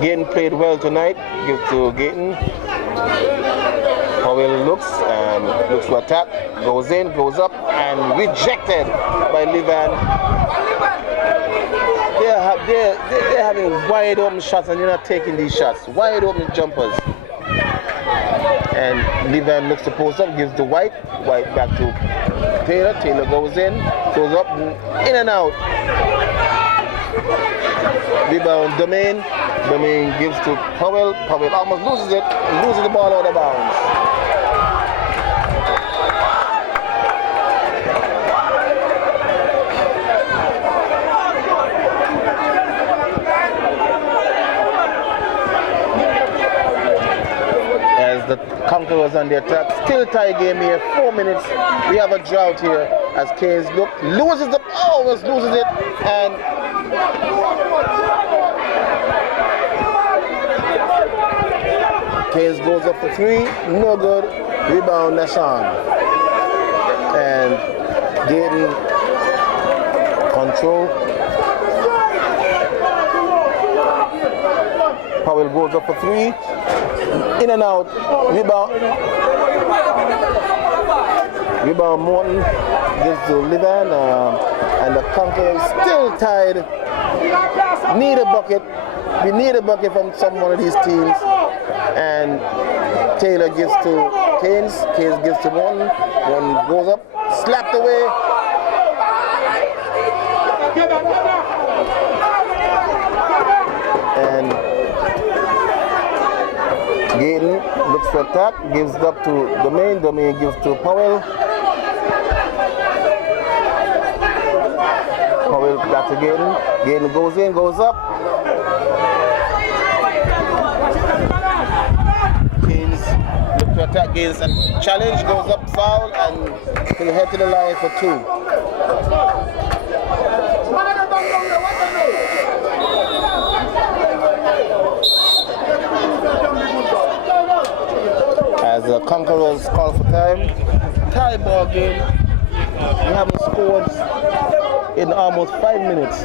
Gayton played well tonight, give to Gayton. Powell looks to attack, goes in, goes up, and rejected by Livan. They're having wide open shots and you're not taking these shots. Wide open jumpers. And Livan looks to post up, gives to White. White back to Taylor. Taylor goes in, goes up, in and out. Rebound Domain. Domain gives to Powell. Powell almost loses it, loses the ball out of bounds. The Conquerors on the attack. Still tie game here. 4 minutes. We have a drought here as Keynes loses it, and Keynes goes up for 3. No good. Rebound Nashan. And Gayton control. Powell goes up for 3. In and out, rebound Morton gives to Livan, and the Conquerors still tied. Need a bucket. We need a bucket from one of these teams. And Taylor gives to Keynes. Keynes gives to Morton. Morton goes up, slapped away. And Gayton looks for attack, gives it up to Domain. Domain gives to Powell. Powell back to Gayton. Gayton goes in, goes up. Keynes looks to attack, Gayton and challenge, goes up, foul, and he'll head to the line for 2. the Conquerors call for time. Tie ball game. We haven't scored in almost 5 minutes.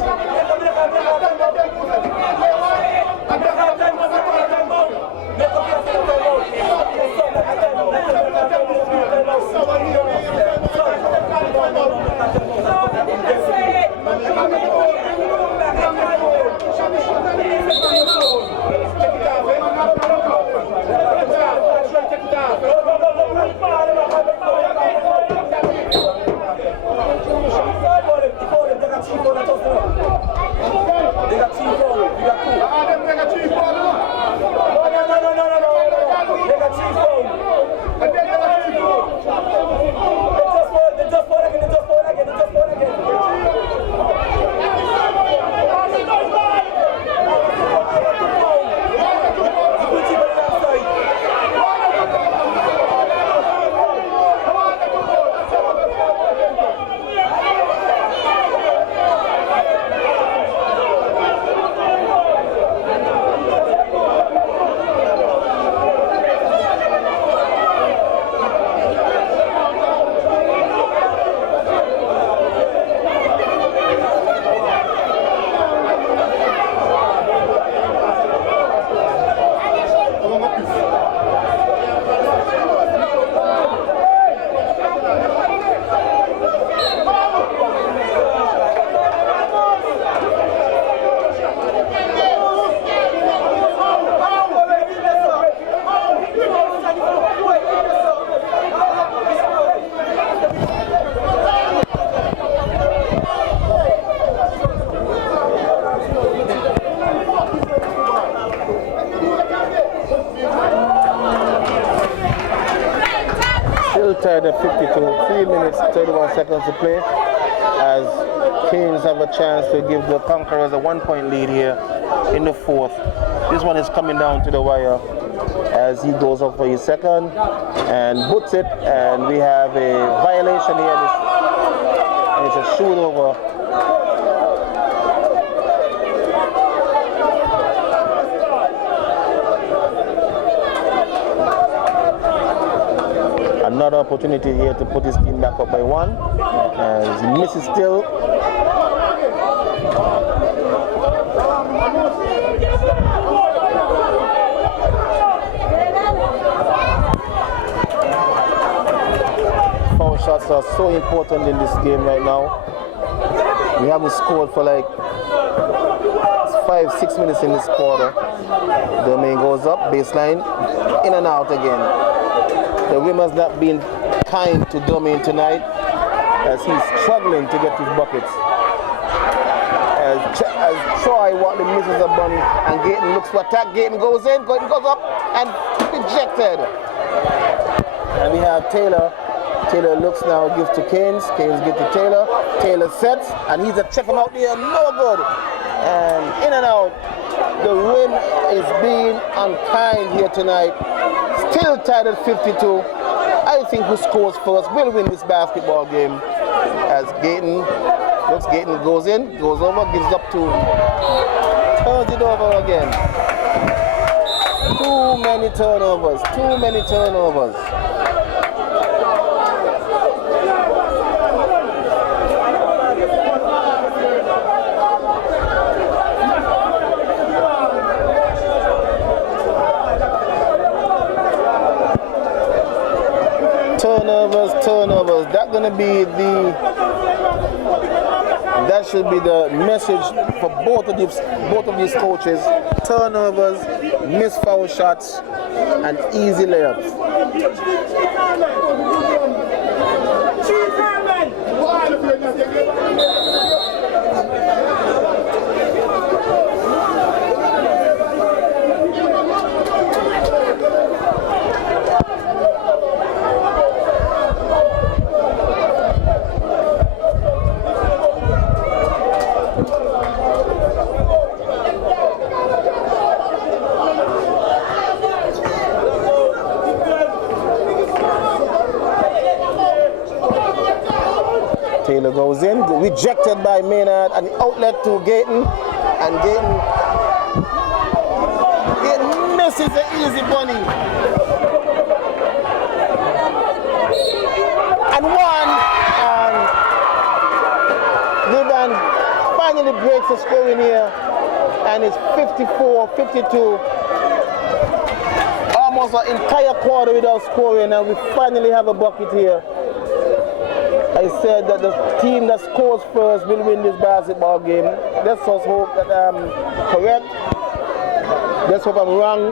Tied at 52, 3 minutes, 31 seconds to play, as Kings have a chance to give the Conquerors a 1-point lead here in the fourth. This one is coming down to the wire as he goes up for his second and boots it, and we have a violation here, and it's a shoot over. Another opportunity here to put his team back up by 1, as he misses still. Foul shots are so important in this game right now. We haven't scored for like 5-6 minutes in this quarter. Domain goes up, baseline, in and out again. The rim has not been kind to Domain tonight, as he's struggling to get his buckets. As Troy Watley misses a bunny, and Gayton looks to attack. Gayton goes in, Gayton goes up, and rejected. And we have Taylor. Taylor looks now, gives to Keynes. Keynes gives to Taylor. Taylor sets, and he's a check him out there, no good. And in and out. The rim is being unkind here tonight. Still tied at 52. I think who scores first will win this basketball game. As Gayton goes in, goes over, gives up to him. Turns it over again. Too many turnovers. Turnovers. That should be the message for both of these coaches. Turnovers, missed foul shots, and easy layups. Taylor goes in, rejected by Maynard, and outlet to Gayton, and Gayton misses the easy bunny. to score in here, and it's 54-52. Almost an entire quarter without scoring, and we finally have a bucket here. I said that the team that scores first will win this basketball game. Let's just hope that I'm correct. Let's hope I'm wrong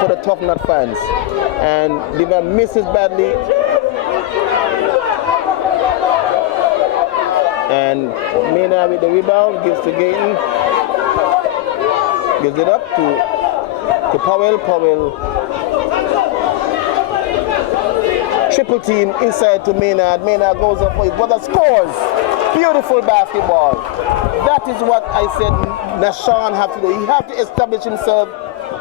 for the Tough Nut fans. And Livan misses badly. And Maynard with the rebound, gives to Gayton. Gives it up to Powell. Powell. Triple team inside to Maynard. Maynard goes up for his brother, scores. Beautiful basketball. That is what I said Nashawn have to do. He have to establish himself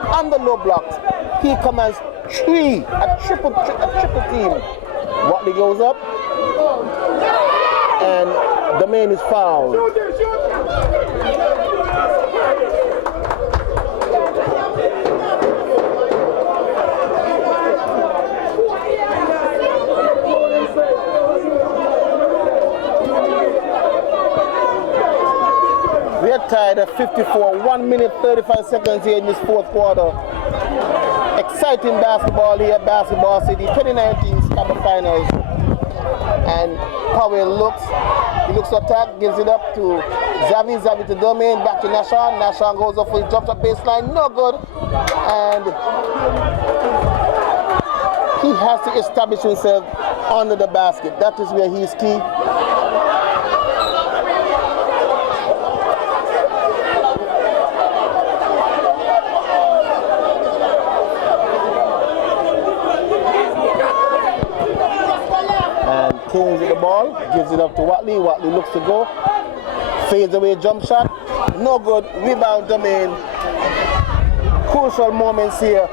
on the low blocks. He commands three, a triple team. Watley goes up, and the man is fouled. We are tied at 54, 1 minute 35 seconds here in this fourth quarter. Exciting basketball here, Basketball City, 2019 Scarborough Finals. And Powell looks to attack, gives it up to Xavi to domain, back to Nashawn. Nashawn goes up for his jump shot baseline, no good. And he has to establish himself under the basket. That is where he is key. Kings with the ball, gives it up to Watley. Watley looks to go, fades away, jump shot, no good. Rebound domain. Crucial moments here.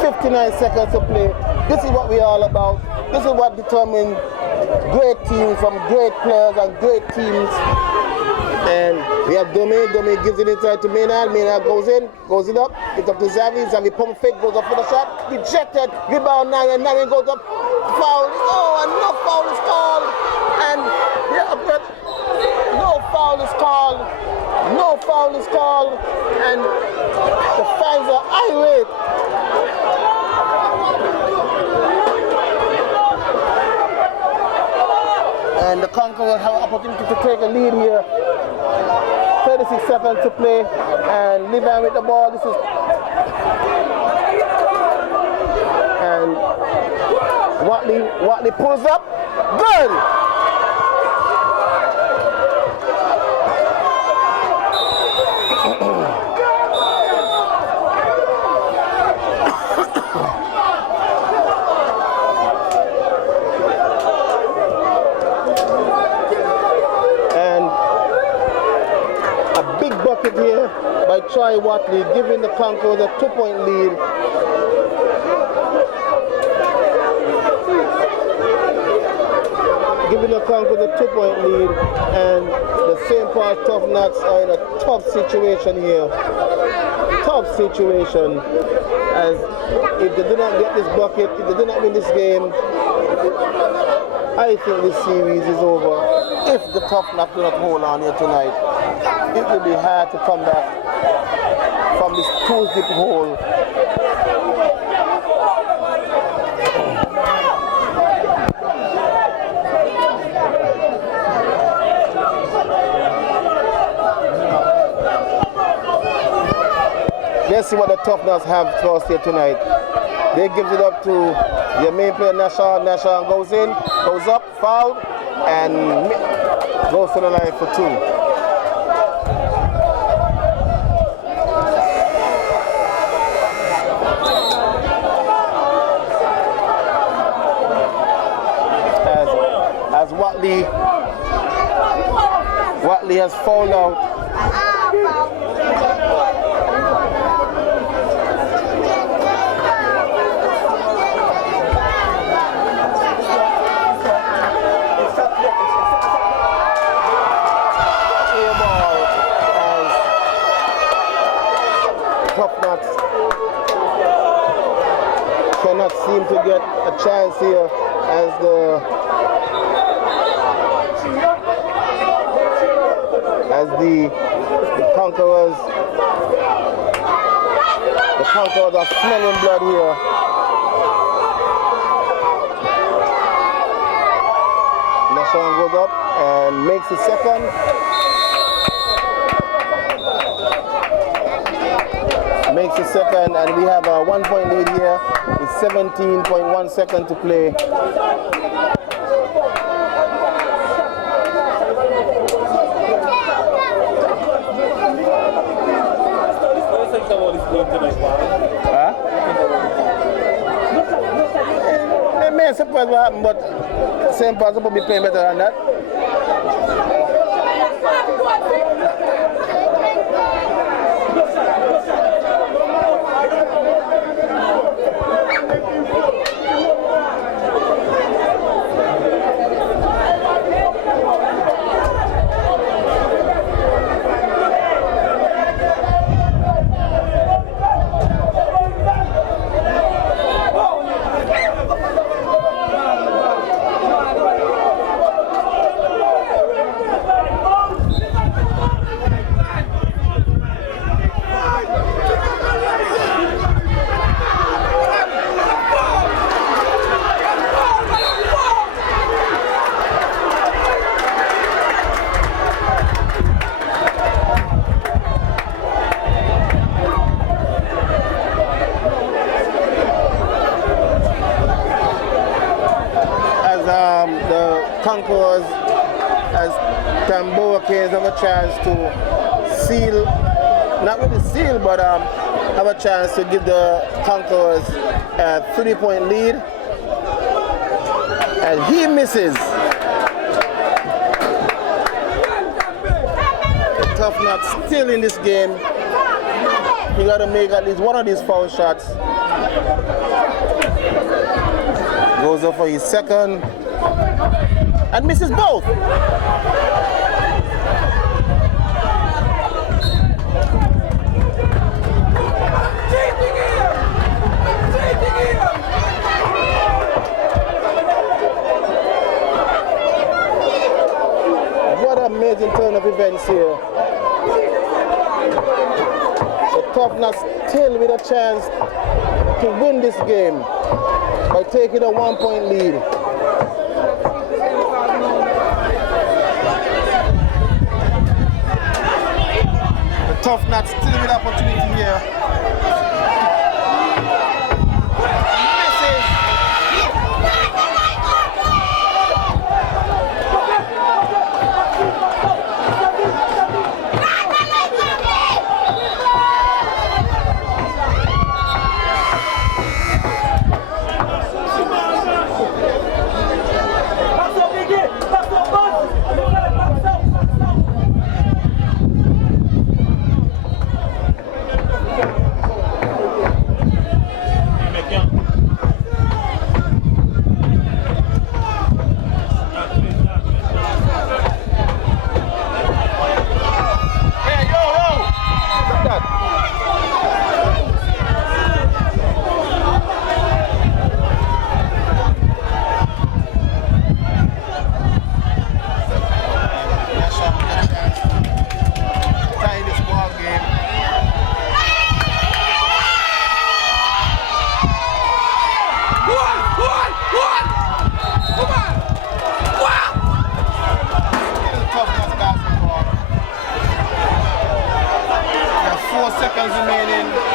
59 seconds to play. This is what we're all about. This is what determines great teams from great players and great teams. And we have Domain. Domain gives it inside to Maynard. Maynard goes in, goes it up. It's up to Xavi. Xavi pump fake, goes up for the shot. Rejected. Rebound now, and Narian goes up. Foul. Oh, and no foul is called. And yeah, but no foul is called. No foul is called. And the fans are irate. And the Conquerors have an opportunity to take a lead here. 36 seconds to play, and Livan with the ball. This is and Watley pulls up. Good. Here by Troy Watley, giving the Conquerors a 2-point lead. Giving the Conquerors a 2-point lead, and the St. Paul Tough Nuts are in a tough situation here. Tough situation, as if they do not get this bucket, if they do not win this game, I think this series is over. If the Tough Nuts do not hold on here tonight, it will be hard to come back from this 2-zip hole. Let's see what the Tough Nuts have for us here tonight. They give it up to their main player, Nashawn. Nashawn goes in, goes up, fouled, and goes to the line for 2. As Watley has fouled out. Tough Nuts cannot seem to get a chance here as the The Conquerors are smelling blood here. Nashan goes up and makes the second. Makes the second, and we have a 1 point lead here with 17.1 seconds to play. They may surprise what happened, but St. Paul's will be playing better than that. Conquerors, as Tamboa Kings have a chance to seal, not really seal, but have a chance to give the Conquerors a 3-point lead. And he misses. The Tuff not still in this game. He got to make at least one of these foul shots. Goes up for his second. And misses both. What an amazing turn of events here. The Tuff not still with a chance to win this game by taking a 1-point lead. Tuff not still with opportunity here. Misses. Seconds remaining.